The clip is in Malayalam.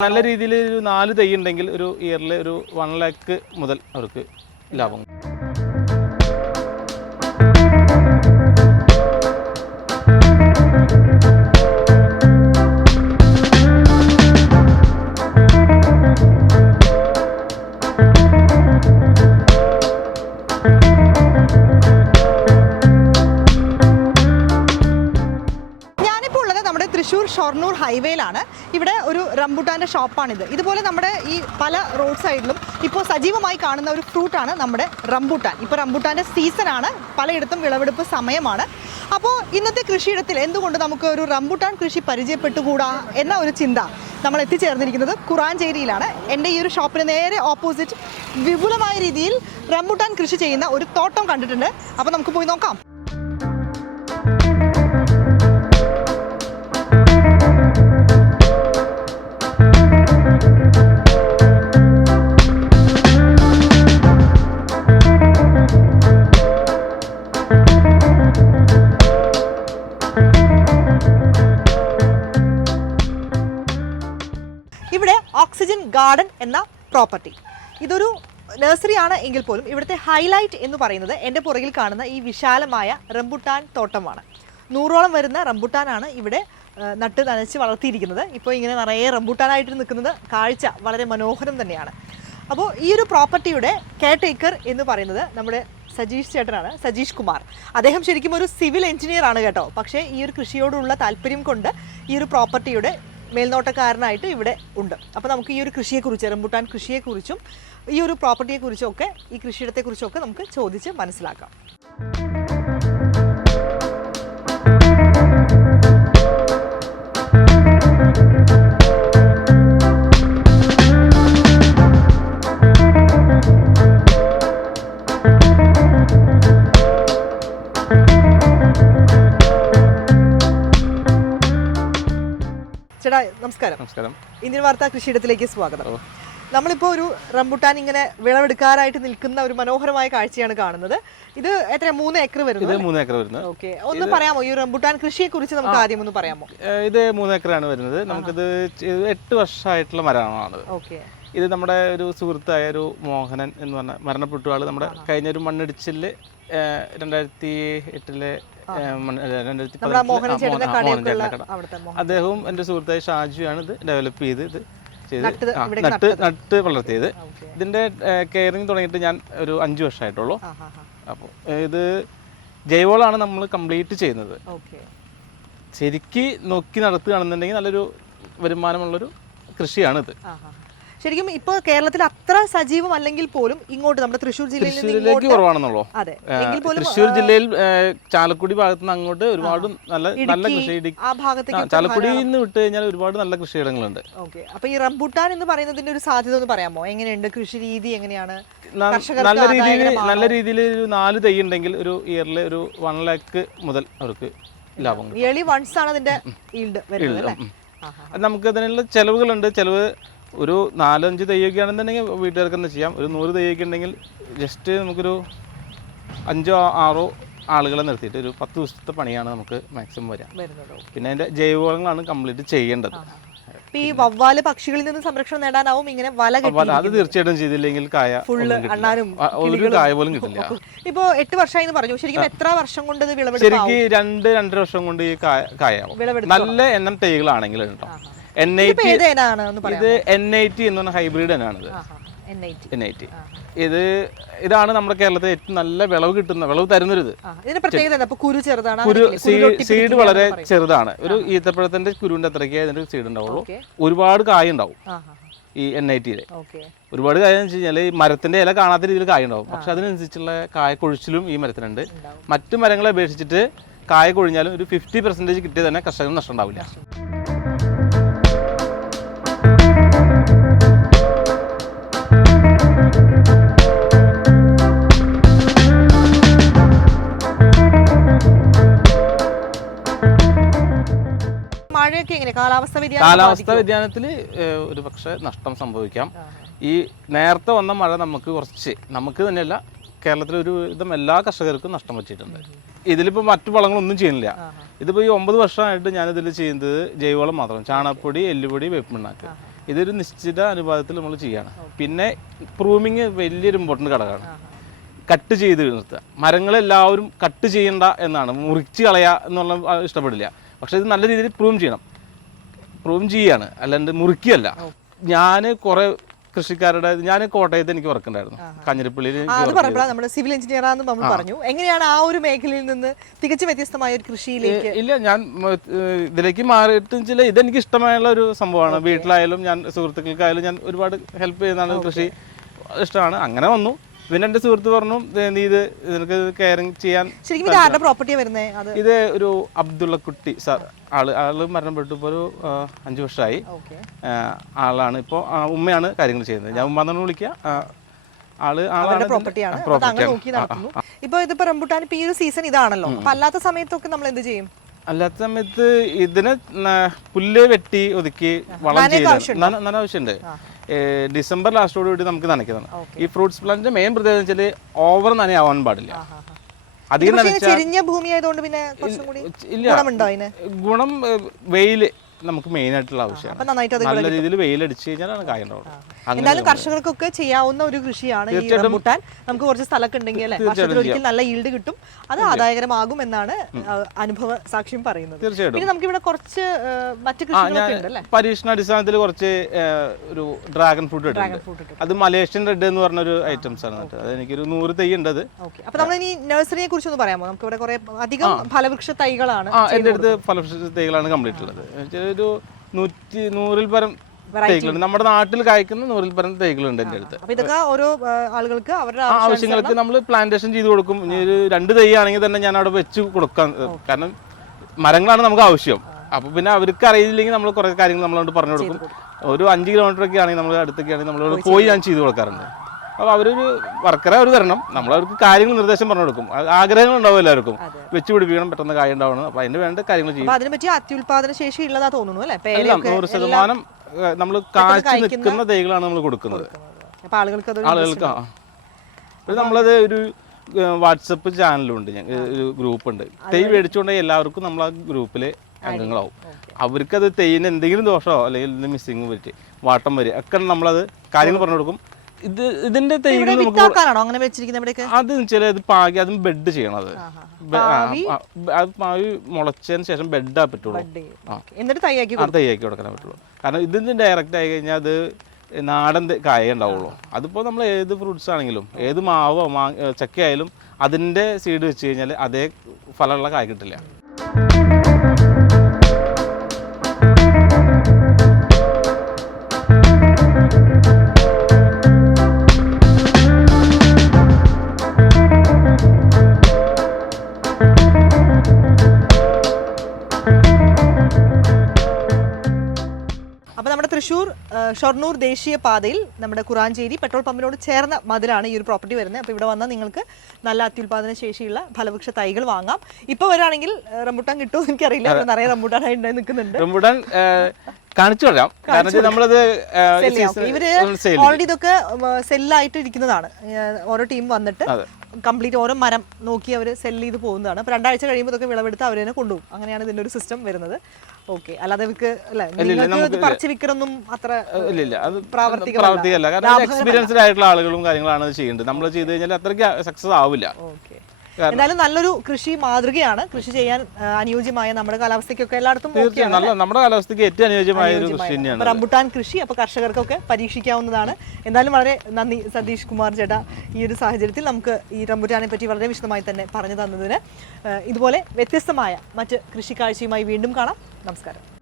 നല്ല രീതിയിൽ ഒരു നാല് തൈ ഉണ്ടെങ്കിൽ ഒരു ഇയറിൽ ഒരു വൺ ലാക്ക് മുതൽ അവർക്ക് ലാഭം. ഷൊർണൂർ ഹൈവേയിലാണ്. ഇവിടെ ഒരു റംബുട്ടാന്റെ ഷോപ്പാണിത്. ഇതുപോലെ നമ്മുടെ ഈ പല റോഡ് സൈഡിലും ഇപ്പോൾ സജീവമായി കാണുന്ന ഒരു ഫ്രൂട്ടാണ് നമ്മുടെ റംബുട്ടാൻ. ഇപ്പോൾ റംബുട്ടാന്റെ സീസണാണ്. പലയിടത്തും വിളവെടുപ്പ് സമയമാണ്. അപ്പോൾ ഇന്നത്തെ കൃഷിയിടത്തിൽ എന്തുകൊണ്ട് നമുക്ക് ഒരു റംബുട്ടാൻ കൃഷി പരിചയപ്പെട്ടുകൂടാ എന്ന ഒരു ചിന്ത നമ്മൾ എത്തിച്ചേർന്നിരിക്കുന്നത് കുറാഞ്ചേരിയിലാണ്. എന്റെ ഈ ഒരു ഷോപ്പിന് നേരെ ഓപ്പോസിറ്റ് വിപുലമായ രീതിയിൽ റംബുട്ടാൻ കൃഷി ചെയ്യുന്ന ഒരു തോട്ടം കണ്ടിട്ടുണ്ട്. അപ്പോൾ നമുക്ക് പോയി നോക്കാം. ഓക്സിജൻ ഗാർഡൻ എന്ന പ്രോപ്പർട്ടി. ഇതൊരു നഴ്സറി ആണ് എങ്കിൽ പോലും ഇവിടുത്തെ ഹൈലൈറ്റ് എന്ന് പറയുന്നത് എന്റെ പുറകിൽ കാണുന്ന ഈ വിശാലമായ റംബുട്ടാൻ തോട്ടമാണ്. നൂറോളം വരുന്ന റംബുട്ടാനാണ് ഇവിടെ നട്ട് നനച്ച് വളർത്തിയിരിക്കുന്നത്. ഇപ്പോൾ ഇങ്ങനെ നിറയെ റംബുട്ടാനായിട്ട് നിൽക്കുന്നത് കാഴ്ച വളരെ മനോഹരം തന്നെയാണ്. അപ്പോൾ ഈ ഒരു പ്രോപ്പർട്ടിയുടെ കെയർ ടേക്കർ എന്ന് പറയുന്നത് നമ്മുടെ സജീഷ് ചേട്ടനാണ് സജീഷ് കുമാർ. അദ്ദേഹം ശരിക്കും ഒരു സിവിൽ എഞ്ചിനീയർ ആണ് കേട്ടോ. പക്ഷേ ഈ ഒരു കൃഷിയോടുള്ള താല്പര്യം കൊണ്ട് ഈ ഒരു പ്രോപ്പർട്ടിയുടെ മേൽനോട്ടക്കാരനായിട്ട് ഇവിടെ ഉണ്ട്. അപ്പോൾ നമുക്ക് ഈ ഒരു കൃഷിയെക്കുറിച്ച് റംബുട്ടാൻ കൃഷിയെക്കുറിച്ചും ഈ ഒരു പ്രോപ്പർട്ടിയെക്കുറിച്ചും ഒക്കെ ഈ കൃഷിയിടത്തെക്കുറിച്ചും ഒക്കെ നമുക്ക് ചോദിച്ച് മനസ്സിലാക്കാം. നമസ്കാരം. നമസ്കാരം. ഇന്ത്യൻ വാർത്താ കൃഷിയിടത്തിലേക്ക് സ്വാഗതം. നമ്മളിപ്പോ നമ്മളിപ്പോൾ ഒരു റംബുട്ടാൻ ഇങ്ങനെ വിളവെടുക്കാനായിട്ട് നിൽക്കുന്ന ഒരു മനോഹരമായ കാഴ്ചയാണ് കാണുന്നത്. ഇത് എത്ര മൂന്ന് ഏക്കർ വരുന്നത്? മൂന്ന് ഏക്കർ വരുന്നത്. ഓക്കെ. ഒന്ന് പറയാമോ? ഈ റംബുട്ടാൻ കൃഷിയെ കുറിച്ച് നമുക്ക് ആദ്യം ഒന്ന് പറയാമോ? ഇത് മൂന്ന് ഏക്കറാണ് വരുന്നത്. നമുക്കിത് എട്ട് വർഷമായിട്ടുള്ള മരമാണ്. ഓക്കെ. ഇത് നമ്മുടെ ഒരു സുഹൃത്തായ ഒരു മോഹനൻ എന്ന് പറഞ്ഞ മരണപ്പെട്ടു ആൾ നമ്മുടെ കഴിഞ്ഞ ഒരു മണ്ണിടിച്ചിൽ ഏഹ് രണ്ടായിരത്തി എട്ടിലെ രണ്ടായിരത്തി പതിനെട്ടിലെ- അദ്ദേഹവും എന്റെ സുഹൃത്തായ ഷാജുവാണ് ഇത് ഡെവലപ്പ് ചെയ്ത് ഇത് ചെയ്ത് നട്ട് നട്ട് വളർത്തിയത്. ഇതിന്റെ ഇതിന്റെ കെയറിങ് തുടങ്ങിയിട്ട് ഞാൻ ഒരു അഞ്ച് വർഷമായിട്ടുള്ളൂ. അപ്പോൾ ഇത് ജൈവവളമാണ് നമ്മൾ കംപ്ലീറ്റ് ചെയ്യുന്നത്. ശരിക്ക് നോക്കി നടത്തുകയാണെന്നുണ്ടെങ്കിൽ നല്ലൊരു വരുമാനമുള്ളൊരു കൃഷിയാണിത്. ശരിക്കും ഇപ്പൊ കേരളത്തിൽ അത്ര സജീവം അല്ലെങ്കിൽ പോലും ഇങ്ങോട്ട് നമ്മുടെ തൃശ്ശൂർ ജില്ലയിലേക്ക് കുറവാണെന്നുള്ളോ? അതെ. എങ്കിൽ പോലും തൃശ്ശൂർ ജില്ലയിൽ ചാലക്കുടി ഭാഗത്ത് നിന്ന് അങ്ങോട്ട് ഒരുപാട് നല്ല നല്ല കൃഷി ചാലക്കുടി ആ ഭാഗത്തേക്ക് ചാലക്കുടിയിൽ നിന്ന് വിട്ട് കഴിഞ്ഞാൽ ഒരുപാട് നല്ല കൃഷിയിടങ്ങളുണ്ട്. ഓക്കെ. അപ്പൊ ഈ റംബുട്ടാൻ എന്ന് പറയുന്നതിന്റെ ഒരു സാധ്യത ഒന്ന് പറയാമോ? എങ്ങനെയുണ്ട് കൃഷി രീതി? എങ്ങനെയാണ് നല്ല രീതിയിൽ നല്ല രീതിയിൽ ഒരു നാല് തൈ ഉണ്ടെങ്കിൽ ഒരു ഇയറിൽ ഒരു വൺ ലാക്ക് മുതൽ അവർക്ക് ലാഭം വൺസ് ആണ് അതിന്റെ നമുക്ക് അതിനുള്ള ചെലവുകളുണ്ട്. ചെലവ് ഒരു നാലഞ്ച് തൈയൊക്കെ ആണെന്നുണ്ടെങ്കിൽ വീട്ടുകാർക്ക് തന്നെ ചെയ്യാം. ഒരു നൂറ് തൈയൊക്കെ ഉണ്ടെങ്കിൽ ജസ്റ്റ് നമുക്കൊരു അഞ്ചോ ആറോ ആളുകളെ നിർത്തിയിട്ട് ഒരു പത്ത് ദിവസത്തെ പണിയാണ് നമുക്ക് മാക്സിമം വരാം പിന്നെ അതിന്റെ ജൈവവളങ്ങളാണ് കംപ്ലീറ്റ് ചെയ്യേണ്ടത്. ഈ വവ്വാൽ പക്ഷികളിൽ നിന്ന് സംരക്ഷണം നേടാനാവും ഇങ്ങനെ വല അത് തീർച്ചയായിട്ടും ചെയ്തില്ലെങ്കിൽ കായ ഒരു കായ പോലും കിട്ടില്ല. ഇപ്പൊ എട്ട് വർഷമായി പറഞ്ഞു. ശരിക്കും എത്ര വർഷം കൊണ്ട് ഇത് വിളവെടുപ്പ് ശരിക്കും രണ്ട് രണ്ടര വർഷം കൊണ്ട് ഈ കായ കായാവും നല്ല എണ്ണം തൈകളാണെങ്കിൽ കേട്ടോ. എൻ ഐ ഇപ്പൊ എന്ന് പറയാം ഇത് എൻ ഐ ടി എന്ന് പറഞ്ഞ ഹൈബ്രിഡ് തന്നെയാണിത്. N I T N I T ഇത് ഇതാണ് നമ്മുടെ കേരളത്തിൽ ഏറ്റവും നല്ല വിളവ് കിട്ടുന്ന വിളവ് തരുന്നൊരിത്. കുരു സീഡ് വളരെ ചെറുതാണ്. ഒരു ഈത്തപ്പഴത്തിന്റെ കുരുവിന്റെ അത്രയ്ക്കേ അതിന്റെ സീഡ് ഉണ്ടാവുള്ളൂ. ഒരുപാട് കായ ഉണ്ടാവും ഈ എൻ ഐ ടിയിലെ ഒരുപാട് കായ എന്ന് വെച്ച് കഴിഞ്ഞാൽ ഈ മരത്തിന്റെ ഇല കാണാത്ത രീതിയിൽ കായ ഉണ്ടാവും. പക്ഷെ അതിനനുസരിച്ചുള്ള കായ കൊഴിച്ചിലും ഈ മരത്തിനുണ്ട്. മറ്റു മരങ്ങളെ അപേക്ഷിച്ചിട്ട് കായ കൊഴിഞ്ഞാലും ഒരു ഫിഫ്റ്റി പെർസെന്റേജ് കിട്ടിയ തന്നെ കർഷകന് നഷ്ടം ഉണ്ടാവില്ല. കാലാവസ്ഥ വ്യതിയാനം കാലാവസ്ഥ വ്യതിയാനത്തിൽ ഒരു പക്ഷേ നഷ്ടം സംഭവിക്കാം. ഈ നേരത്തെ വന്ന മഴ നമുക്ക് കുറച്ച് നമുക്ക് തന്നെയല്ല കേരളത്തിലെ ഒരു വിധം എല്ലാ കർഷകർക്കും നഷ്ടം പറ്റിയിട്ടുണ്ട്. ഇതിലിപ്പോൾ മറ്റു വളങ്ങളൊന്നും ചെയ്യുന്നില്ല. ഇതിപ്പോൾ ഈ ഒമ്പത് വർഷമായിട്ട് ഞാനിതിൽ ചെയ്യുന്നത് ജൈവവളം മാത്രം ചാണകപ്പൊടി എല്ലുപൊടി വേപ്പിണ്ണാക്ക് ഇതൊരു നിശ്ചിത അനുപാതത്തിൽ നമ്മൾ ചെയ്യുകയാണ് പിന്നെ പ്രൂമിങ് വലിയൊരു ഇമ്പോർട്ടന്റ് ഘടകമാണ്. കട്ട് ചെയ്ത് നിർത്തുക. മരങ്ങളെല്ലാവരും കട്ട് ചെയ്യണ്ട എന്നാണ് മുറിച്ച് കളയുക എന്നുള്ള ഇഷ്ടപ്പെടില്ല. പക്ഷേ ഇത് നല്ല രീതിയിൽ പ്രൂം ചെയ്യണം. പ്രൂം ചെയ്യാണ്. അല്ലാണ്ട് മുറുക്കിയല്ല. ഞാൻ കുറെ കൃഷിക്കാരുടെ ഞാൻ കോട്ടയത്ത് എനിക്ക് വർക്കുണ്ടായിരുന്നു കഞ്ഞിരിപ്പള്ളിയിൽ കാഞ്ഞിരപ്പള്ളിയിൽ അത് പറഞ്ഞപ്പോഴാണ് നമ്മൾ സിവിൽ എഞ്ചിനീയർ ആണെന്ന് നമ്മൾ പറഞ്ഞു. എങ്ങനെയാണ് ആ ഒരു മേഖലയിൽ നിന്ന് തികച്ചും വ്യത്യസ്തമായ ഒരു കൃഷിയിലേക്ക് ഇല്ല ഞാൻ ഇതിലേക്ക് മാറിയിട്ട് ചില ഇതെനിക്ക് ഇഷ്ടമായുള്ള ഒരു സംഭവമാണ്. വീട്ടിലായാലും ഞാൻ സുഹൃത്തുക്കൾക്കായാലും ഞാൻ ഒരുപാട് ഹെൽപ്പ് ചെയ്യുന്നതാണ് കൃഷി ഇഷ്ടമാണ്. അങ്ങനെ വന്നു. പിന്നെ എന്റെ സുഹൃത്ത് പറഞ്ഞു "ദേ, നീ ഇത് നിനക്ക് കെയറിങ് ചെയ്യാൻ ശരിക്കും ഇത് ആരുടെ പ്രോപ്പർട്ടിയാണ് വരുന്നത് ഇത് ഒരു അബ്ദുള്ളക്കുട്ടി സാർ ആൾ ആൾ മരണപ്പെട്ടു ഇപ്പോൾ ഒരു അഞ്ചു വർഷമായി ആളാണ് ഇപ്പോൾ ഉമ്മയാണ് കാര്യങ്ങൾ ചെയ്യുന്നത്. ഞാൻ ഉമ്മ എന്നാണ് വിളിക്കുക ആൾ ആളുടെ പ്രോപ്പർട്ടിയാണ് ഇപ്പൊ ഇതിപ്പോ റംബുട്ടാൻ ഇപ്പൊ ഈ ഒരു സീസൺ ഇതാണല്ലോ. അപ്പൊ അല്ലാത്ത സമയത്തൊക്കെ നമ്മൾ എന്ത് ചെയ്യും? അല്ലാത്ത സമയത്ത് ഇതിനെ പുല്ല് വെട്ടി ഒതുക്കി വളം ചെയ്ത് നല്ല ആവശ്യമുണ്ട്? ഡിസംബർ ലാസ്റ്റോട് കൂടി നമുക്ക് നനയ്ക്കുന്നതാണ് ഈ ഫ്രൂട്ട്സ് പ്ലാന്റിന്റെ മെയിൻ പ്രത്യേകത വെച്ചാൽ ഓവർ നനയാവാൻ പാടില്ല. അധികം പക്ഷേ ചെരിഞ്ഞ ഭൂമി ആയതുകൊണ്ട് പിന്നെ കുറച്ചും കൂടി ഇല്ല. ഗുണം വെയിൽ. നമുക്ക് മെയിൻ ആയിട്ടുള്ള ആവശ്യമാണ്. നല്ല രീതിയിൽ വെയിലടിച്ച് കഴിഞ്ഞാലാണ് കായ എന്തായാലും കർഷകർക്കൊക്കെ ചെയ്യാവുന്ന ഒരു കൃഷിയാണ് ഈ റംബുട്ടാൻ. നമുക്ക് കുറച്ച് സ്ഥലമൊക്കെ ഉണ്ടെങ്കിൽ അല്ലെ? വർഷത്തിൽ ഒരിക്കൽ നല്ല ഈൽഡ് കിട്ടും. അത് ആദായകരമാകും എന്നാണ് അനുഭവ സാക്ഷ്യം പറയുന്നത്. തീർച്ചയായിട്ടും. നമുക്ക് ഇവിടെ കുറച്ച് മറ്റു കൃഷികളൊക്കെ പരീക്ഷണാടിസ്ഥാനത്തിൽ കുറച്ച് ഒരു ഡ്രാഗൺ ഫ്രൂട്ട് ഇട്ടുണ്ട് അത് മലേഷ്യൻ റെഡ് എന്ന് പറഞ്ഞ ഒരു ഐറ്റംസ് ആണ്. അത്. എനിക്കൊരു നൂറ് തൈ ഉണ്ട് അത്. അപ്പൊ നമ്മൾ ഇനി നഴ്സറിയെ കുറിച്ച് ഒന്ന് പറയാമോ? നമുക്ക് ഇവിടെ കുറെ അധികം ഫലവൃക്ഷ തൈകളാണ് എന്റെ അടുത്ത് ഫലവൃക്ഷ തൈകളാണ് കംപ്ലീറ്റ് ഉള്ളത്. ഒരു നൂറ്റി നൂറിൽ പരം തൈകളുണ്ട് നമ്മുടെ നാട്ടിൽ കായ്ക്കുന്ന നൂറിൽ പരം തൈകളുണ്ട് എന്റെ അടുത്ത്. ഇതൊക്കെ ഓരോ ആളുകൾക്ക് അവരുടെ ആവശ്യങ്ങൾക്ക് നമ്മൾ പ്ലാന്റേഷൻ ചെയ്ത് കൊടുക്കും. ഇനി ഒരു രണ്ട് തൈ ആണെങ്കിൽ തന്നെ ഞാൻ അവിടെ വെച്ച് കൊടുക്കാൻ കാരണം മരങ്ങളാണ് നമുക്ക് ആവശ്യം. അപ്പൊ പിന്നെ അവർക്ക് അറിയില്ലെങ്കിൽ നമ്മൾ കുറെ കാര്യങ്ങൾ നമ്മളോട് പറഞ്ഞു കൊടുക്കും. ഒരു അഞ്ച് കിലോമീറ്റർ ഒക്കെ ആണെങ്കിൽ നമ്മൾ അടുത്തൊക്കെ ആണെങ്കിൽ നമ്മളോട് പോയി ഞാൻ ചെയ്ത് കൊടുക്കാറുണ്ട്. അപ്പോൾ അവരൊരു വർക്കറെ അവർ തരണം നമ്മൾ അവർക്ക് കാര്യങ്ങൾ നിർദ്ദേശം പറഞ്ഞു കൊടുക്കും. ആഗ്രഹങ്ങൾ ഉണ്ടാവും എല്ലാവർക്കും. വെച്ച് പിടിപ്പിക്കണം പെട്ടെന്ന് കായ ഉണ്ടാവണം. അപ്പോൾ അതിന് വേണ്ട കാര്യങ്ങൾ ചെയ്യും. അതിനെ പറ്റി അത്യുൽപാദന ശേഷി ഉള്ളതാ തോന്നുന്നു അല്ലേ? നൂറ് ശതമാനം നമ്മൾ കാച്ചു നിൽക്കുന്ന തൈകളാണ് നമ്മൾ കൊടുക്കുന്നത്. ആളുകൾക്ക് നമ്മളത് ഒരു വാട്സപ്പ് ചാനലുണ്ട്. ഒരു ഗ്രൂപ്പ് ഉണ്ട് തൈ മേടിച്ചുകൊണ്ട് എല്ലാവർക്കും നമ്മൾ ആ ഗ്രൂപ്പിൽ അംഗങ്ങളാവും. അവർക്കത് തെയ്യിന് എന്തെങ്കിലും ദോഷമോ അല്ലെങ്കിൽ മിസ്സിങ് പറ്റി വാട്ടം വരിക ഒക്കെ നമ്മളത് കാര്യങ്ങൾ പറഞ്ഞു കൊടുക്കും. ഇത് ഇതിന്റെ തൈകൾ നമുക്ക് അങ്ങനെ വെച്ചിരിക്കുന്നത് അത് ചില ഇത് പാകി അതും ബെഡ് ചെയ്യണത്. അത് അത് പാവി മുളച്ചതിന് ശേഷം ബെഡാ പറ്റുള്ളൂ. എന്നിട്ട് തൈയാക്കി തൈയാക്കി കൊടുക്കാൻ പറ്റുള്ളൂ. കാരണം ഇതിന് ഡയറക്റ്റ് ആയി കഴിഞ്ഞാൽ അത് നാടൻ കായ ഉണ്ടാവുള്ളൂ. അതിപ്പോൾ നമ്മൾ ഏത് ഫ്രൂട്ട്സ് ആണെങ്കിലും ഏത് മാവോ മാ ചക്കയായാലും അതിന്റെ സീഡ് വെച്ച് കഴിഞ്ഞാൽ അതേ ഫലമുള്ള കായ കിട്ടില്ല. തൃശ്ശൂർ ഷൊർണൂർ ദേശീയ പാതയിൽ നമ്മുടെ കുറാഞ്ചേരി പെട്രോൾ പമ്പിനോട് ചേർന്ന മതിലാണ് ഈ ഒരു പ്രോപ്പർട്ടി വരുന്നത്. അപ്പോൾ ഇവിടെ വന്നാൽ നിങ്ങൾക്ക് നല്ല അത്യുൽപാദന ശേഷിയുള്ള ഫലവൃക്ഷ തൈകൾ വാങ്ങാം. ഇപ്പോൾ വരാണെങ്കിൽ റംബുട്ടാൻ കിട്ടുമോ എന്ന് എനിക്കറിയില്ല. നിറയെ റംബുട്ടാൻ ഉണ്ടായി നിൽക്കുന്നുണ്ട്. റംബുട്ടാൻ കാണിച്ചു തരാം. കാരണം നമ്മളത് ഇവർ. ഓൾറെഡി ഇതൊക്കെ സെല്ലായിട്ട് ഇരിക്കുന്നതാണ്. ഓരോ ടീം വന്നിട്ട്. കംപ്ലീറ്റ് ഓരോ മരം നോക്കി അവർ സെല്ല് ചെയ്ത് പോകുന്നതാണ്. അപ്പോൾ രണ്ടാഴ്ച കഴിയുമ്പോൾ ഇതൊക്കെ വിളവെടുത്ത് അവർ തന്നെ കൊണ്ടുപോകും. അങ്ങനെയാണ് ഇതിന്റെ ഒരു സിസ്റ്റം വരുന്നത്. ഓക്കെ അല്ലാതെ ഇവർക്ക് ഇത് പറിച്ച് വിൽക്കലൊന്നും അത്ര ഇല്ല ഇല്ല അത് പ്രാവർത്തികമല്ല. എക്സ്പീരിയൻസ്ഡ് ആയിട്ടുള്ള ആളുകളും കാര്യങ്ങളാണ് ചെയ്യേണ്ടത് നമ്മൾ ചെയ്ത് കഴിഞ്ഞാൽ അത്രയ്ക്ക് സക്സസ് ആവില്ല. ഓക്കെ എന്തായാലും നല്ലൊരു കൃഷി മാതൃകയാണ്. കൃഷി ചെയ്യാൻ അനുയോജ്യമായ നമ്മുടെ കാലാവസ്ഥയ്ക്കൊക്കെ എല്ലായിടത്തും നല്ല നമ്മുടെ കാലാവസ്ഥയ്ക്ക് ഏറ്റവും അനുയോജ്യമായ ഒരു കൃഷി തന്നെയാണ് അപ്പൊ റംബുട്ടാൻ കൃഷി അപ്പോൾ കർഷകർക്കൊക്കെ പരീക്ഷിക്കാവുന്നതാണ്. എന്തായാലും വളരെ നന്ദി സതീഷ് കുമാർ ചേട്ടാ ഈ ഒരു സാഹചര്യത്തിൽ നമുക്ക് ഈ റംബുട്ടാനെ പറ്റി വളരെ വിശദമായി തന്നെ പറഞ്ഞു തന്നതിന്. ഇതുപോലെ വ്യത്യസ്തമായ മറ്റ് കൃഷിക്കാഴ്ചയുമായി വീണ്ടും കാണാം. നമസ്കാരം.